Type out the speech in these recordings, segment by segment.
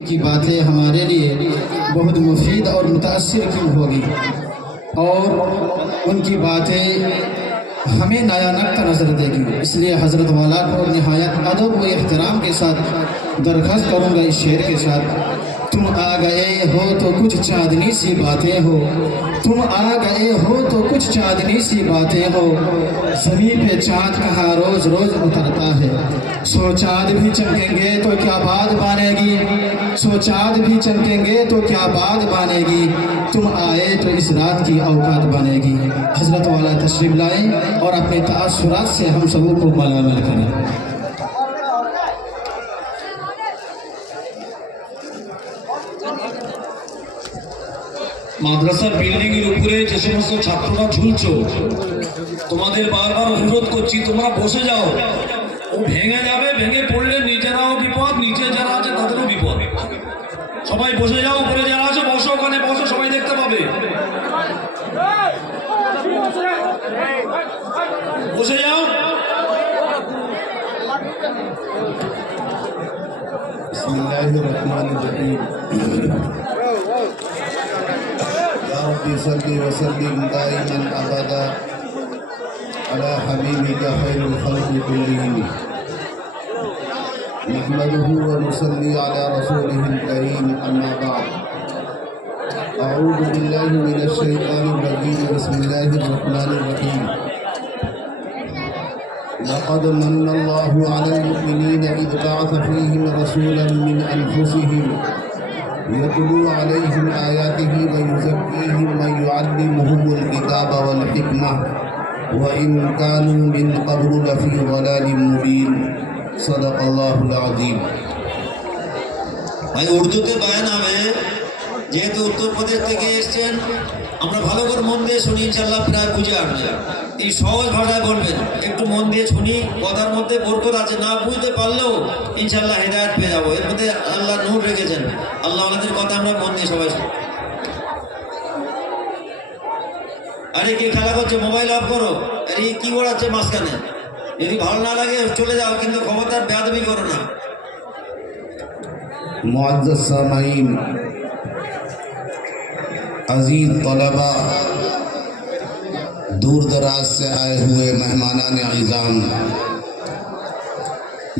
की बातें हमारे लिए बहुत मुफीद और मुतासिर की होगी और उनकी बातें हमें नया नक्ता नज़र देगी। इसलिए हज़रत वाला को निहायत अदब व एहतराम के साथ दरख्वास्त करूँगा इस शेर के साथ। तुम आ गए हो तो कुछ चांदनी सी बातें हो, तुम आ गए हो तो कुछ चांदनी सी बातें हो। ज़मीन पे चाँद कहाँ रोज़ रोज़ उतरता है, सो चाँद भी चमकेंगे तो क्या बात बनेगी, सो चाँद भी चमकेंगे तो क्या बात बनेगी। तुम आए तो इस रात की औकात बनेगी। हज़रत वाला तशरीफ़ लाएँ और अपने तासुरात से हम सबों को मालामाल करें। মাদ্রাসার বিল্ডিং এর উপরে যে সমস্ত ছাত্ররা ঝুলছো, তোমাদের বারবার অনুরোধ করছি তোমরা বসে যাও। ও ভেঙে যাবে, ভেঙে পড়লে নিজেরাও বিপদ, নিচে যারা আছে তাদেরও বিপদ। সবাই বসে যাও, উপরে যারা আছে বসো, ওখানে বসো, সবাই দেখতে পাবে। বসে যাও। बिस्मिल्लाहिर रहमानिर रहीम। या रब्बी सल्ली व सल्लिम दाइमन अबदा अला हबीबिका खैरुल खल्क़ि कुल्लिहिम। नहमदुहु व नुसल्ली अला रसूलिहिल करीम, अम्मा बाद। अऊज़ु बिल्लाहि मिनश शैतानिर रजीम। बिस्मिल्लाहिर रहमानिर रहीम। लक़द मन्ना अल्लाहु अलल मुमिनीन इज़ बअस फ़ीहिम रसूलन मिन अनफ़ुसिहिम यतलू अलैहिम आयातिहि व युज़क्कीहिम व युअल्लिमुहुमुल किताब वल हिकमह व इन कानू मिन क़ब्लु लफ़ी ज़लालिम मुबीन। सदक़ल्लाहुल अज़ीम। भाई उर्दूते बयान হবে, যেহেতু উত্তরপ্রদেশ থেকে এসেছেন, আমরা ভালো করে মন দিয়ে শুনি, ইনশাআল্লাহ প্রায় বুঝে আসবে। এই সহজ ভাষায় বলবেন, একটু মন দিয়ে শুনি, কথার মধ্যে বরকত আছে, না বুঝতে পারলেও ইনশাআল্লাহ হেদায়েত পেয়ে যাবো। এর মধ্যে আল্লাহ নূর রেখেছেন। আল্লাহ আমাদের কথা আমরা মন দিয়ে সবাই শুনি। আরে কে খেলা করছে, মোবাইল অফ করো। আরে কিবোর্ড আছে মাঝখানে, যদি ভালো না লাগে চলে যাও, কিন্তু ক্ষমতার বেয়াদবি করো না। मुअज़्ज़ज़ सामाईन, अज़ीज़ तलबा, दूर दराज से आए हुए मेहमानान इज़ाम,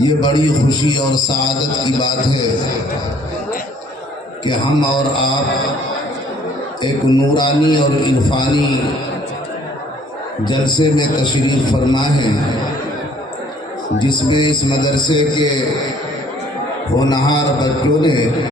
ये बड़ी खुशी और सआदत की बात है कि हम और आप एक नूरानी और इरफानी जलसे में तशरीफ़ फरमा हैं, जिसमें इस मदरसे के होनहार बच्चों ने